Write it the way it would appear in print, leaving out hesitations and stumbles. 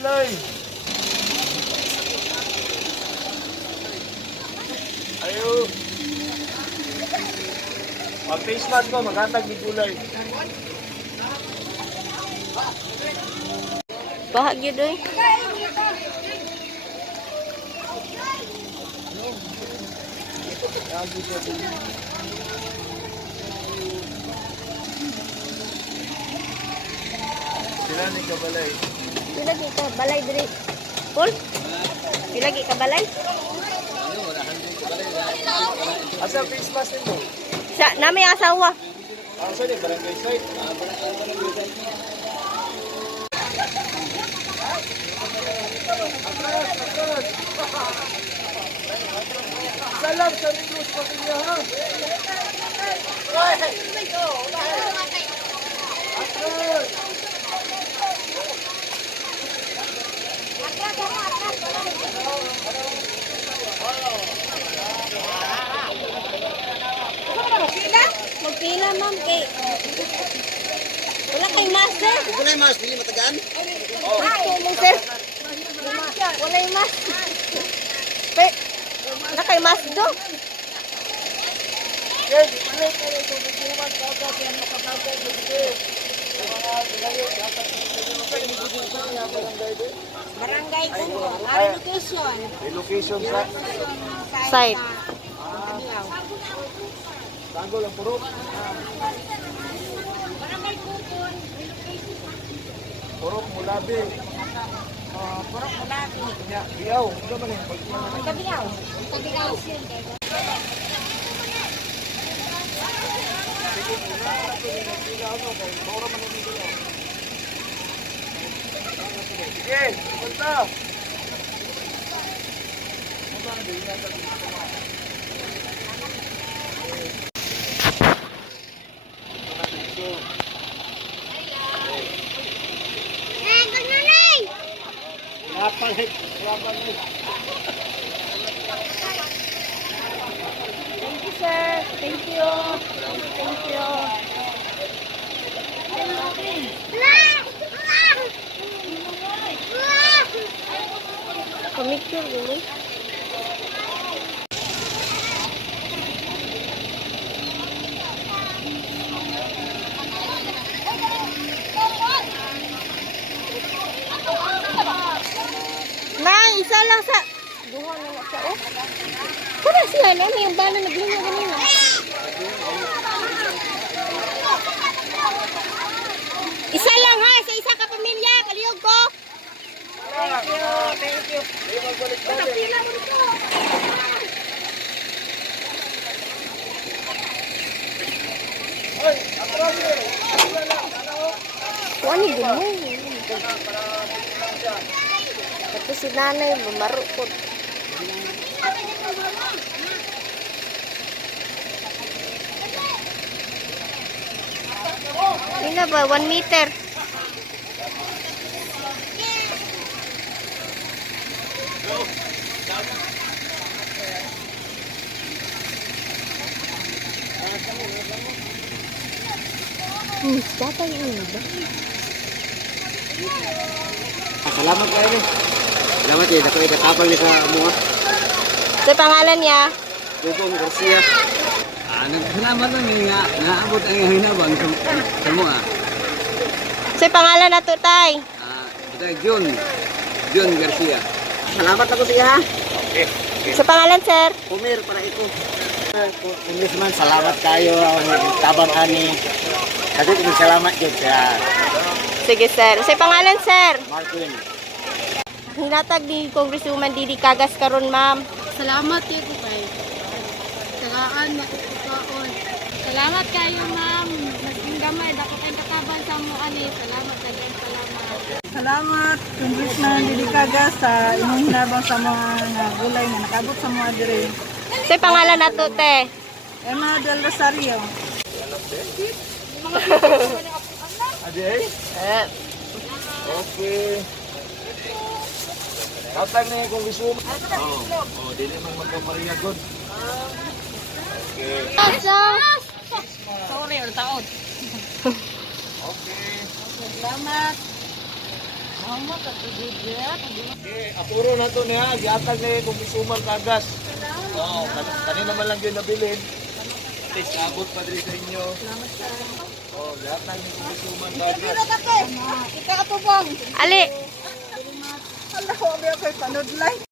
gulay. Ayo. Pag face mask mo, maghatag ni gulay. Bahagyo doy. Sila ni kabalay. Ilagi ka balay diri. Pul? Ilagi ka balay? Asa face mask nito? Sa nami asawa. Asa ni barangay site? Salam sa Negros Pamilya ha. Magpila ma'am kay. Wala kay master. Wala mas, hindi matagaan. Ito mo sir. Wala yung mas. Wala kay mas do. Yes, balik kayo kung nagkuman ka ka kaya makatago sa sige. Mga binayo, dapat Barangay Kumo, location. location sa Side. Tanggol ang purok. Barangay Kupon, Purok Mulabi. Purok Mulabi. Iyaw, ito man yung pagkuman. Kabiyaw. Kabiyaw. Sige, punta. Lapalit. Thank you sir. Thank you. Thank you. Pamicture dulu. Nah, isa lang sa duha na na siya. Oh. Kada siya na yung bala naglinya ganina. Isa lang ha, sa isa ka pamilya, kaliyog ko. Thank you, thank you. Pila mo dito. Hoy, atras mo. Kuan ni gumo. Ito si nanay, bumaro po. Ina ba, 1 meter. Dapat yun ba? Salamat kayo. Salamat eh, dako itatapang ni sa mga. Sa pangalan niya? Dugong Garcia. Salamat lang nga naabot ang hinabang sa mga. Sa pangalan na to, tay? John Garcia. Salamat ako siya ha. Sa pangalan, sir? Pumir para ito. Congressman, salamat kayo. Tabang ani. Kasi kung salamat yun sa Sige, sir. Sa pangalan, sir? Martin. Hinatag ni Congresswoman Didi Cagas karon, ma'am. Salamat kayo ko kay. Salaan makukukaon. Salamat kayo ma'am. Naging gamay dapat tayong kataban sa mo ani. Salamat daghang salamat. Salamat, Congressman Didi Cagas sa imong hinabang sa mga gulay nga nakabot sa mga diri. Sa pangalan na to, te? Emma Del Rosario. Adi eh? Okay. Katag na yung congresswoman. Oh, dili man magkamariya good. Okay. Sorry, or taon. Okay. Salamat. apuro na to niya. Giatag na kung isuman kagas. Oo, kanina man lang yun nabilin. At least, abot pa rin sa inyo. Oo, giatag na kung isuman kagas. Ali. Hala ko abi ako panudlay.